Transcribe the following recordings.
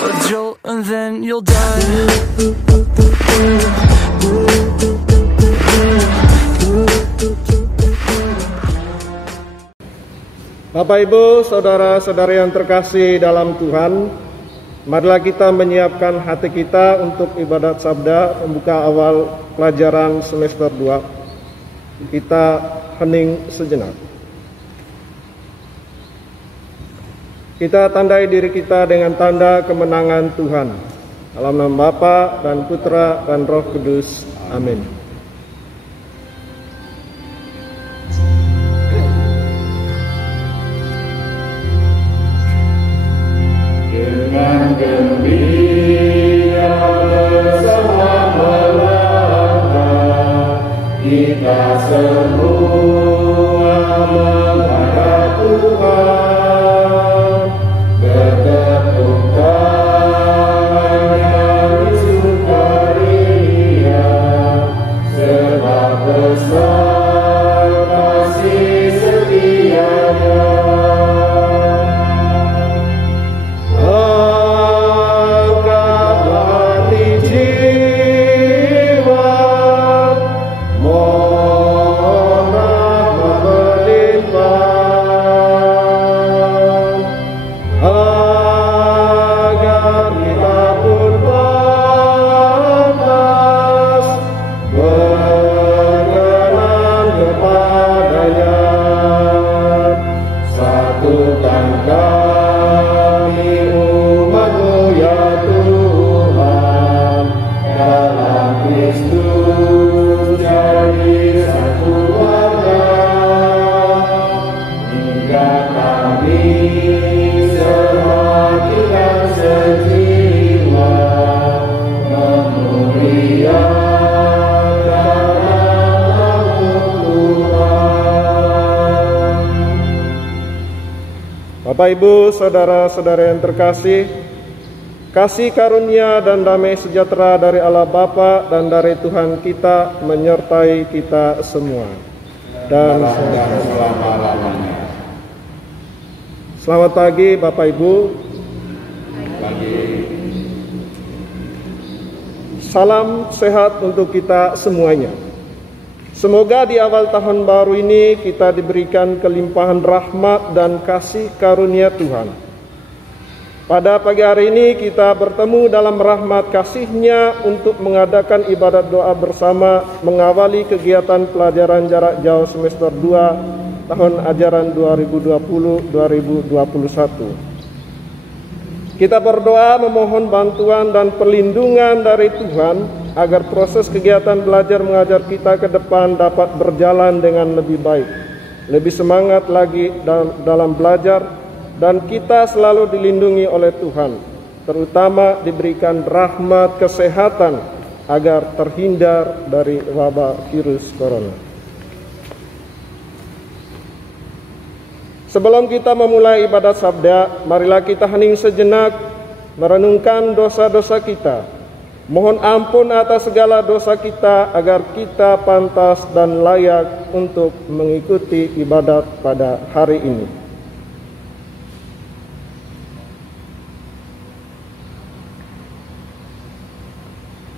a jolt and then you'll die. Bapak Ibu, saudara-saudari yang terkasih dalam Tuhan, marilah kita menyiapkan hati kita untuk ibadat sabda membuka awal pelajaran semester 2. Kita hening sejenak. Kita tandai diri kita dengan tanda kemenangan Tuhan. Dalam nama Bapa dan Putra dan Roh Kudus. Amin. Dengan gembira bersama melangkah, kita semua menghadap Tuhan, bertepuk tangan yang sukaria, sebab besar kasih setianya. Bapak Ibu, saudara-saudara yang terkasih, kasih karunia dan damai sejahtera dari Allah Bapa dan dari Tuhan kita menyertai kita semua. Dan selama-lamanya. Selamat pagi Bapak Ibu. Pagi. Salam sehat untuk kita semuanya. Semoga di awal tahun baru ini kita diberikan kelimpahan rahmat dan kasih karunia Tuhan. Pada pagi hari ini kita bertemu dalam rahmat kasih-Nya untuk mengadakan ibadat doa bersama mengawali kegiatan pelajaran jarak jauh semester 2 tahun ajaran 2020-2021. Kita berdoa memohon bantuan dan perlindungan dari Tuhan agar proses kegiatan belajar mengajar kita ke depan dapat berjalan dengan lebih baik, lebih semangat lagi dalam belajar, dan kita selalu dilindungi oleh Tuhan, terutama diberikan rahmat kesehatan agar terhindar dari wabah virus corona. Sebelum kita memulai ibadat sabda, marilah kita hening sejenak merenungkan dosa-dosa kita. Mohon ampun atas segala dosa kita agar kita pantas dan layak untuk mengikuti ibadat pada hari ini.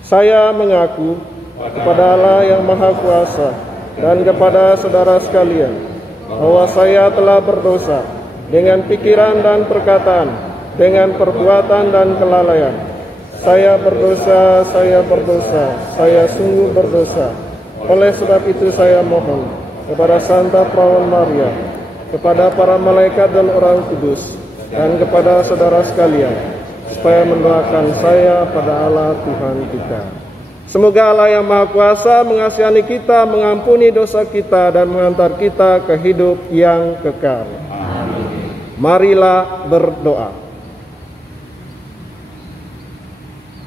Saya mengaku kepada Allah yang Maha Kuasa dan kepada saudara sekalian bahwa saya telah berdosa dengan pikiran dan perkataan, dengan perbuatan dan kelalaian. Saya berdosa, saya sungguh berdosa. Oleh sebab itu saya mohon kepada Santa Perawan Maria, kepada para malaikat dan orang kudus, dan kepada saudara sekalian, supaya mendoakan saya pada Allah Tuhan kita. Semoga Allah yang Maha Kuasa mengasihani kita, mengampuni dosa kita, dan mengantar kita ke hidup yang kekal. Amin. Marilah berdoa.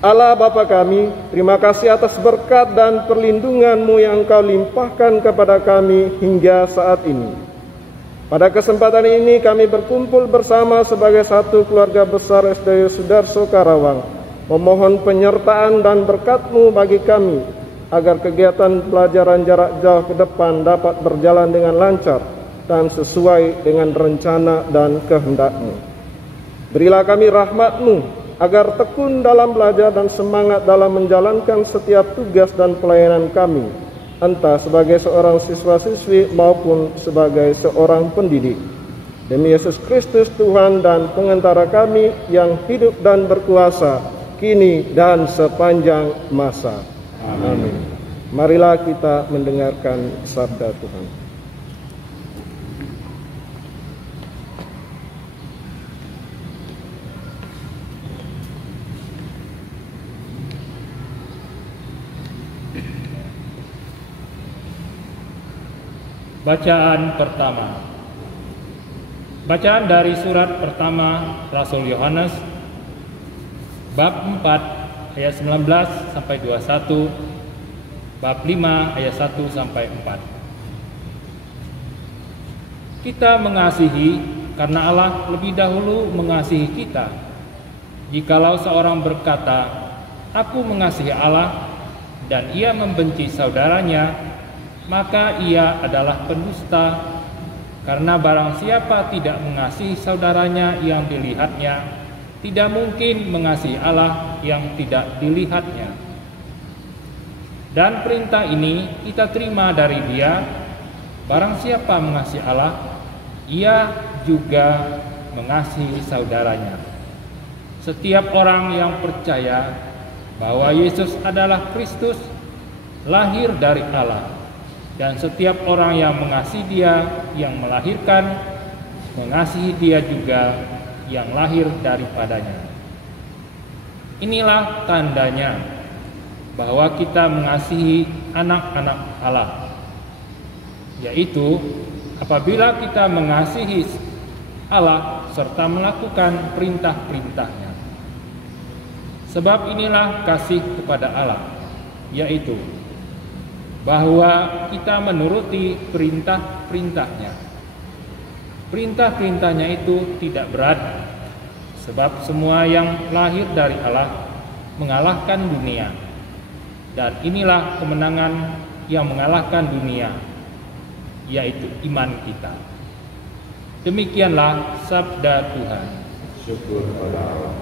Allah Bapa kami, terima kasih atas berkat dan perlindungan-Mu yang Engkau limpahkan kepada kami hingga saat ini. Pada kesempatan ini kami berkumpul bersama sebagai satu keluarga besar SDIU Sudarso Karawang, memohon penyertaan dan berkat-Mu bagi kami, agar kegiatan pelajaran jarak jauh ke depan dapat berjalan dengan lancar dan sesuai dengan rencana dan kehendak-Mu. Berilah kami rahmat-Mu agar tekun dalam belajar dan semangat dalam menjalankan setiap tugas dan pelayanan kami, entah sebagai seorang siswa-siswi maupun sebagai seorang pendidik. Demi Yesus Kristus Tuhan dan pengantara kami yang hidup dan berkuasa kini dan sepanjang masa. Amin. Marilah kita mendengarkan sabda Tuhan. Bacaan pertama. Bacaan dari surat pertama Rasul Yohanes bab 4 ayat 19 sampai 21, bab 5 ayat 1 sampai 4. Kita mengasihi karena Allah lebih dahulu mengasihi kita. Jikalau seorang berkata, "Aku mengasihi Allah," dan ia membenci saudaranya, maka ia adalah pendusta, karena barang siapa tidak mengasihi saudaranya yang dilihatnya, tidak mungkin mengasihi Allah yang tidak dilihatnya. Dan perintah ini kita terima dari Dia, barang siapa mengasihi Allah, ia juga mengasihi saudaranya. Setiap orang yang percaya bahwa Yesus adalah Kristus, lahir dari Allah. Dan setiap orang yang mengasihi Dia yang melahirkan, mengasihi Dia juga yang lahir daripadanya. Inilah tandanya bahwa kita mengasihi anak-anak Allah, yaitu apabila kita mengasihi Allah serta melakukan perintah-perintahnya. Sebab inilah kasih kepada Allah, yaitu bahwa kita menuruti perintah-perintahnya. Perintah-perintahnya itu tidak berat, sebab semua yang lahir dari Allah mengalahkan dunia. Dan inilah kemenangan yang mengalahkan dunia, yaitu iman kita. Demikianlah sabda Tuhan. Syukur pada Allah.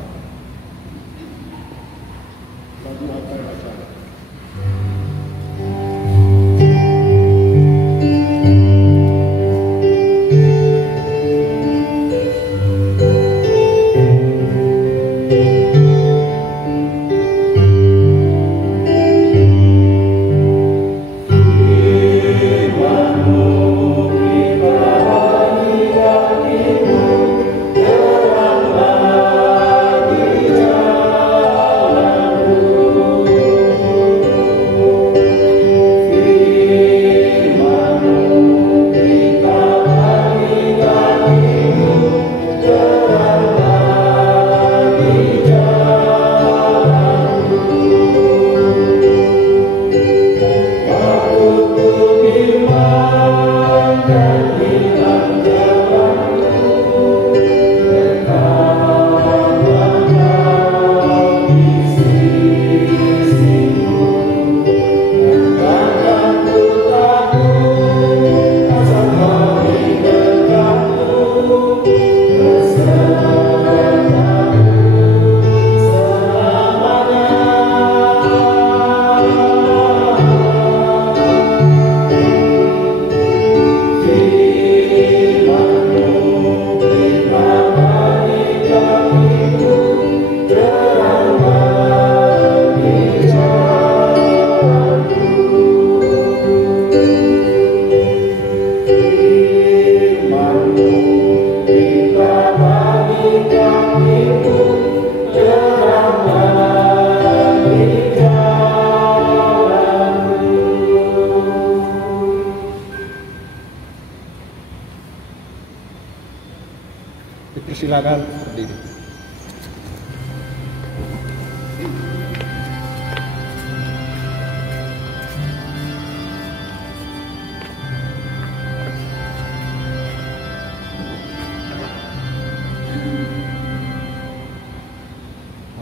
Dipersilakan berdiri.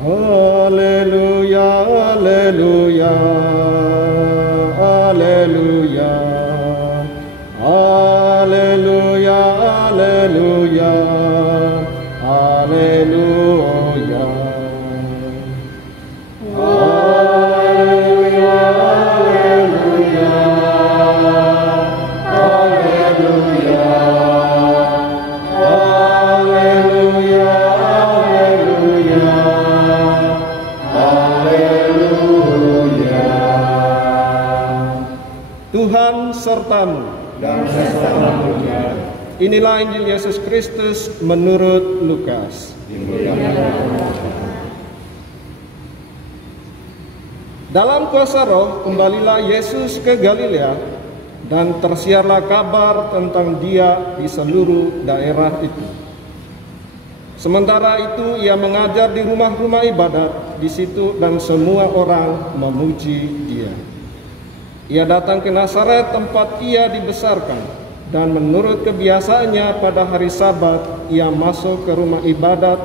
Haleluya, haleluya, haleluya, haleluya, haleluya, haleluya. pesertamu dan pesertamu juga. Inilah Injil Yesus Kristus menurut Lukas. Dalam kuasa Roh kembalilah Yesus ke Galilea, dan tersiarlah kabar tentang Dia di seluruh daerah itu. Sementara itu ia mengajar di rumah-rumah ibadat di situ, dan semua orang memuji Dia. Ia datang ke Nazaret tempat ia dibesarkan, dan menurut kebiasaannya pada hari Sabat ia masuk ke rumah ibadat,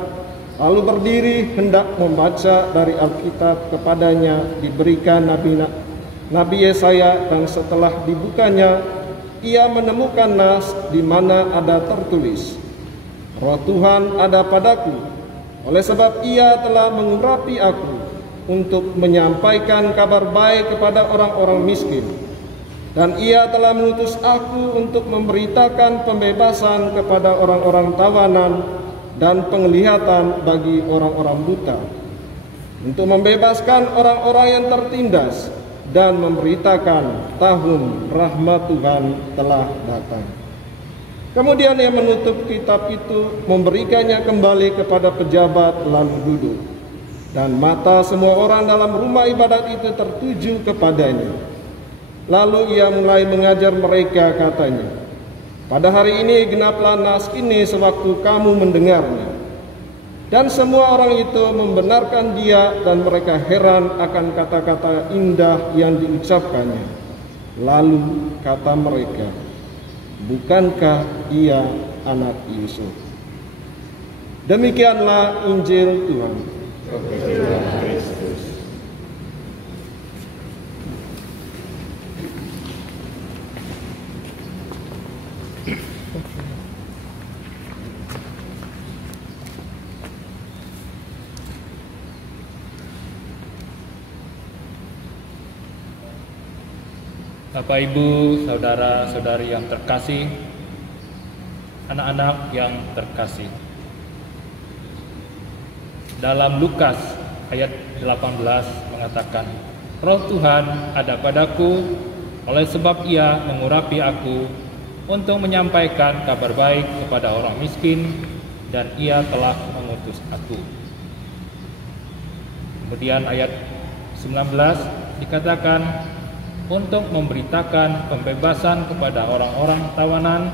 lalu berdiri hendak membaca dari Alkitab. Kepadanya diberikan Nabi Yesaya, dan setelah dibukanya ia menemukan nas di mana ada tertulis, Roh Tuhan ada padaku, oleh sebab Ia telah mengurapi aku untuk menyampaikan kabar baik kepada orang-orang miskin, dan Ia telah mengutus aku untuk memberitakan pembebasan kepada orang-orang tawanan dan penglihatan bagi orang-orang buta, untuk membebaskan orang-orang yang tertindas, dan memberitakan tahun rahmat Tuhan telah datang. Kemudian ia menutup kitab itu, memberikannya kembali kepada pejabat, lalu duduk. Dan mata semua orang dalam rumah ibadat itu tertuju kepadanya. Lalu ia mulai mengajar mereka, katanya, pada hari ini genaplah nas ini sewaktu kamu mendengarnya. Dan semua orang itu membenarkan dia, dan mereka heran akan kata-kata indah yang diucapkannya. Lalu kata mereka, bukankah ia anak Yusuf? Demikianlah Injil Tuhan. Bapak, Ibu, saudara-saudari yang terkasih, anak-anak yang terkasih. Dalam Lukas ayat 18 mengatakan, Roh Tuhan ada padaku, oleh sebab Ia mengurapi aku untuk menyampaikan kabar baik kepada orang miskin, dan Ia telah mengutus aku. Kemudian ayat 19 dikatakan, untuk memberitakan pembebasan kepada orang-orang tawanan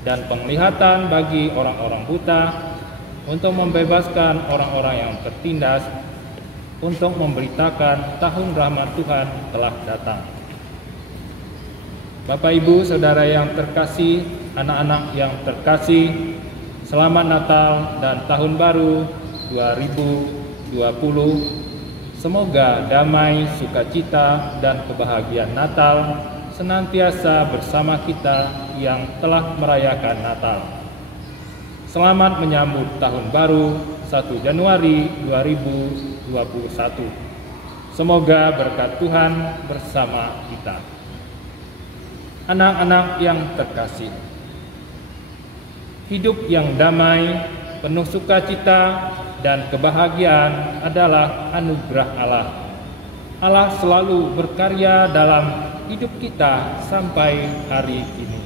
dan penglihatan bagi orang-orang buta, untuk membebaskan orang-orang yang tertindas, untuk memberitakan tahun rahmat Tuhan telah datang. Bapak, Ibu, saudara yang terkasih, anak-anak yang terkasih, selamat Natal dan Tahun Baru 2020. Semoga damai, sukacita, dan kebahagiaan Natal senantiasa bersama kita yang telah merayakan Natal. Selamat menyambut Tahun Baru 1 Januari 2021. Semoga berkat Tuhan bersama kita. Anak-anak yang terkasih, hidup yang damai, penuh sukacita, dan kebahagiaan adalah anugerah Allah. Allah selalu berkarya dalam hidup kita sampai hari ini.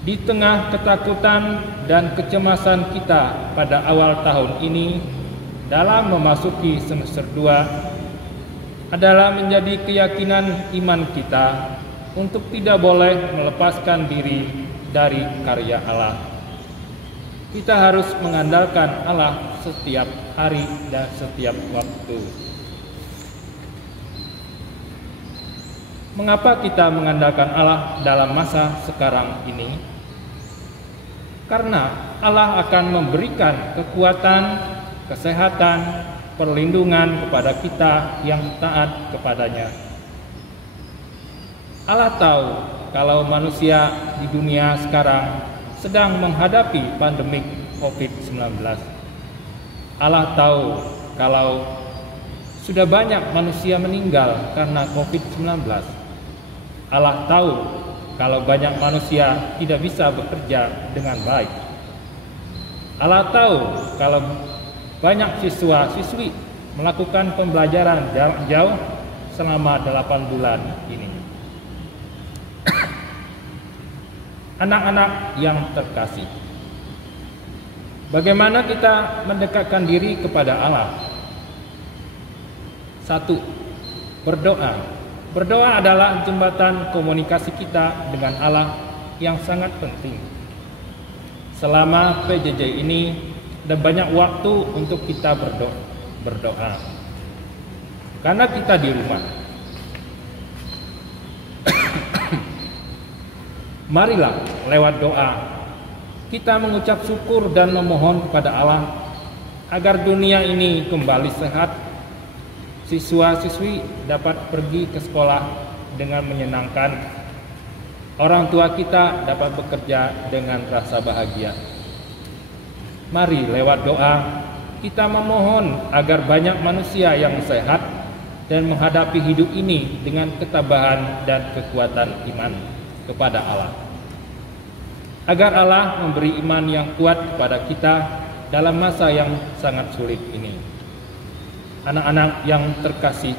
Di tengah ketakutan dan kecemasan kita pada awal tahun ini, dalam memasuki semester 2, adalah menjadi keyakinan iman kita untuk tidak boleh melepaskan diri dari karya Allah. Kita harus mengandalkan Allah setiap hari dan setiap waktu. Mengapa kita mengandalkan Allah dalam masa sekarang ini? Karena Allah akan memberikan kekuatan, kesehatan, perlindungan kepada kita yang taat kepadanya. Allah tahu kalau manusia di dunia sekarang sedang menghadapi pandemik COVID-19. Allah tahu kalau sudah banyak manusia meninggal karena COVID-19. Allah tahu kalau banyak manusia tidak bisa bekerja dengan baik. Allah tahu kalau banyak siswa-siswi melakukan pembelajaran jarak jauh selama 8 bulan ini. Anak-anak yang terkasih, bagaimana kita mendekatkan diri kepada Allah? 1. Berdoa. Berdoa adalah jembatan komunikasi kita dengan Allah yang sangat penting. Selama PJJ ini ada banyak waktu untuk kita berdoa. Karena kita di rumah. Marilah lewat doa kita mengucap syukur dan memohon kepada Allah agar dunia ini kembali sehat, siswa-siswi dapat pergi ke sekolah dengan menyenangkan, orang tua kita dapat bekerja dengan rasa bahagia. Mari lewat doa kita memohon agar banyak manusia yang sehat dan menghadapi hidup ini dengan ketabahan dan kekuatan iman kepada Allah. Agar Allah memberi iman yang kuat kepada kita dalam masa yang sangat sulit ini. Anak-anak yang terkasih,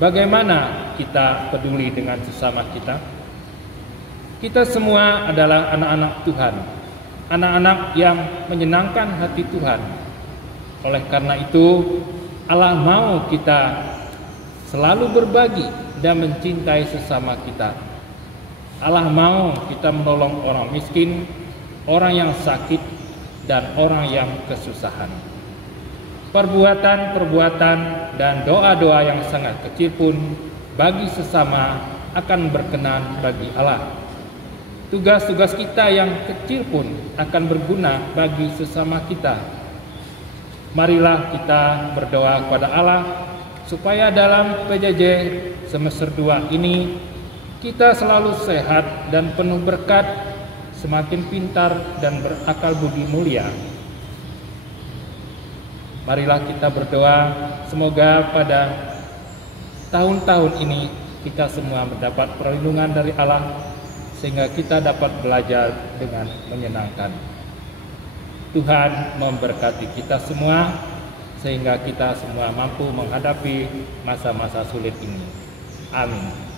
bagaimana kita peduli dengan sesama kita? Kita semua adalah anak-anak Tuhan, anak-anak yang menyenangkan hati Tuhan. Oleh karena itu, Allah mau kita selalu berbagi dan mencintai sesama kita. Allah mau kita menolong orang miskin, orang yang sakit, dan orang yang kesusahan. Perbuatan-perbuatan dan doa-doa yang sangat kecil pun bagi sesama akan berkenan bagi Allah. Tugas-tugas kita yang kecil pun akan berguna bagi sesama kita. Marilah kita berdoa kepada Allah supaya dalam PJJ semester 2 ini kita selalu sehat dan penuh berkat, semakin pintar dan berakal budi mulia. Marilah kita berdoa semoga pada tahun-tahun ini kita semua mendapat perlindungan dari Allah sehingga kita dapat belajar dengan menyenangkan. Tuhan memberkati kita semua sehingga kita semua mampu menghadapi masa-masa sulit ini. Amin.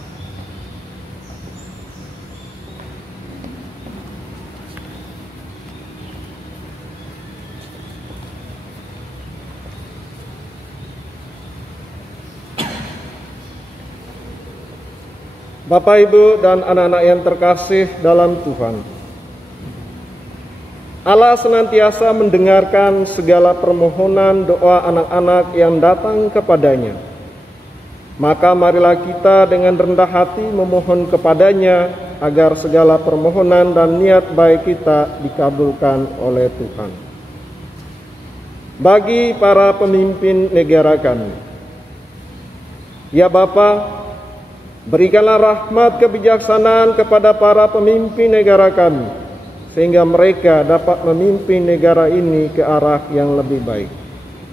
Bapak, Ibu, dan anak-anak yang terkasih dalam Tuhan, Allah senantiasa mendengarkan segala permohonan doa anak-anak yang datang kepadanya. Maka marilah kita dengan rendah hati memohon kepadanya agar segala permohonan dan niat baik kita dikabulkan oleh Tuhan. Bagi para pemimpin negara kami, ya Bapa, berikanlah rahmat kebijaksanaan kepada para pemimpin negara kami, sehingga mereka dapat memimpin negara ini ke arah yang lebih baik.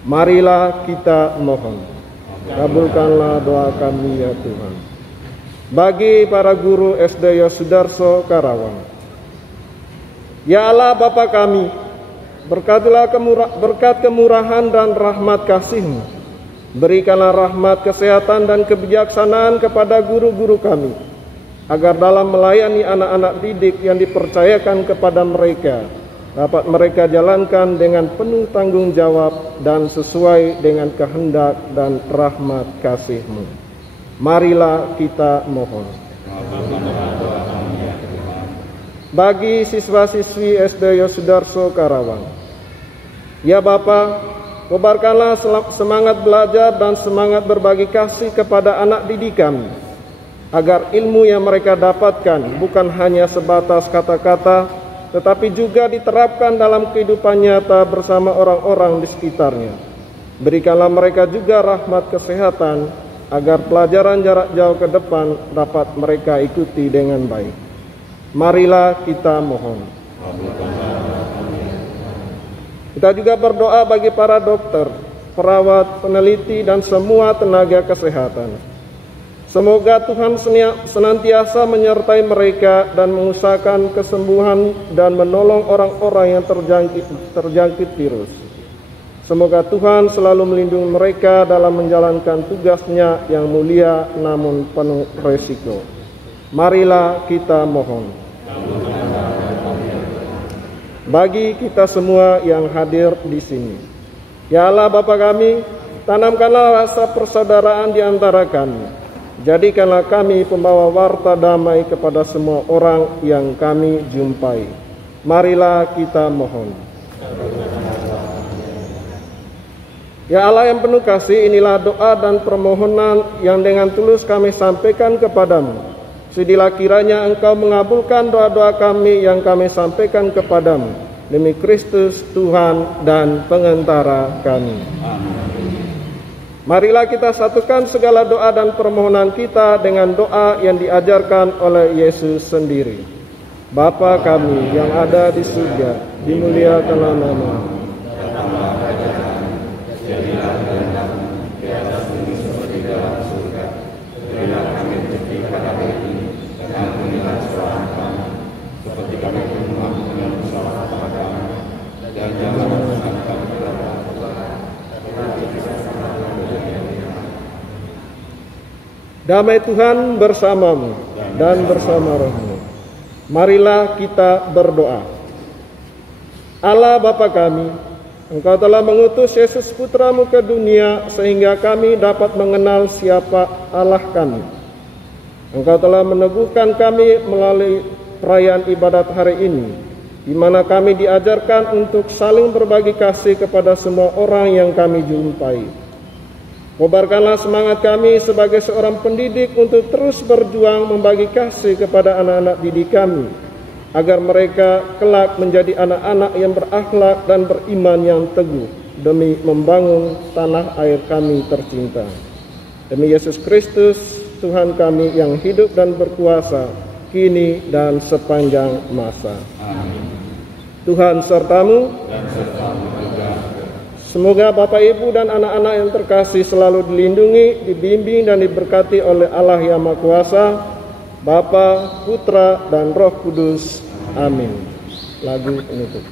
Marilah kita mohon. Kabulkanlah doa kami ya Tuhan. Bagi para guru SD Yosudarso Karawang, ya Allah Bapa kami, berkatilah berkat kemurahan dan rahmat kasih-Mu. Berikanlah rahmat kesehatan dan kebijaksanaan kepada guru-guru kami, agar dalam melayani anak-anak didik yang dipercayakan kepada mereka, dapat mereka jalankan dengan penuh tanggung jawab dan sesuai dengan kehendak dan rahmat kasih-Mu. Marilah kita mohon. Bagi siswa-siswi SD Yosudarso Karawang, ya Bapa, kobarkanlah semangat belajar dan semangat berbagi kasih kepada anak didik kami, agar ilmu yang mereka dapatkan bukan hanya sebatas kata-kata, tetapi juga diterapkan dalam kehidupan nyata bersama orang-orang di sekitarnya. Berikanlah mereka juga rahmat kesehatan, agar pelajaran jarak jauh ke depan dapat mereka ikuti dengan baik. Marilah kita mohon. Kita juga berdoa bagi para dokter, perawat, peneliti, dan semua tenaga kesehatan. Semoga Tuhan senantiasa menyertai mereka dan mengusahakan kesembuhan dan menolong orang-orang yang terjangkit virus. Semoga Tuhan selalu melindungi mereka dalam menjalankan tugasnya yang mulia namun penuh resiko. Marilah kita mohon. bagi kita semua yang hadir di sini. Ya Allah Bapa kami, tanamkanlah rasa persaudaraan di antara kami. Jadikanlah kami pembawa warta damai kepada semua orang yang kami jumpai. Marilah kita mohon. Ya Allah yang penuh kasih, inilah doa dan permohonan yang dengan tulus kami sampaikan kepadamu. Sudilah kiranya Engkau mengabulkan doa-doa kami yang kami sampaikan kepadamu. Demi Kristus Tuhan dan pengantara kami. Amin. Marilah kita satukan segala doa dan permohonan kita dengan doa yang diajarkan oleh Yesus sendiri. Bapa kami yang ada di surga, dimuliakanlah namamu. Jadilah kehendakmu di atas bumi seperti dalam surga. Berilah kami rezeki pada hari ini, dan ampunilah kesalahan kami, seperti kami pun mengampuni yang bersalah kepada kami. Dan jangan memasukkan kami ke dalam Damai Tuhan bersamamu dan bersama rohmu. Marilah kita berdoa. Allah Bapa kami, Engkau telah mengutus Yesus Putramu ke dunia sehingga kami dapat mengenal siapa Allah kami. Engkau telah meneguhkan kami melalui perayaan ibadat hari ini, di mana kami diajarkan untuk saling berbagi kasih kepada semua orang yang kami jumpai. Kobarkanlah semangat kami sebagai seorang pendidik untuk terus berjuang membagi kasih kepada anak-anak didik kami, agar mereka kelak menjadi anak-anak yang berakhlak dan beriman yang teguh, demi membangun tanah air kami tercinta. Demi Yesus Kristus, Tuhan kami yang hidup dan berkuasa, kini dan sepanjang masa. Amin. Tuhan sertamu, dan sertamu juga. Semoga Bapak Ibu dan anak-anak yang terkasih selalu dilindungi, dibimbing dan diberkati oleh Allah yang Maha Kuasa, Bapa, Putra, dan Roh Kudus. Amin. Lagu penutup.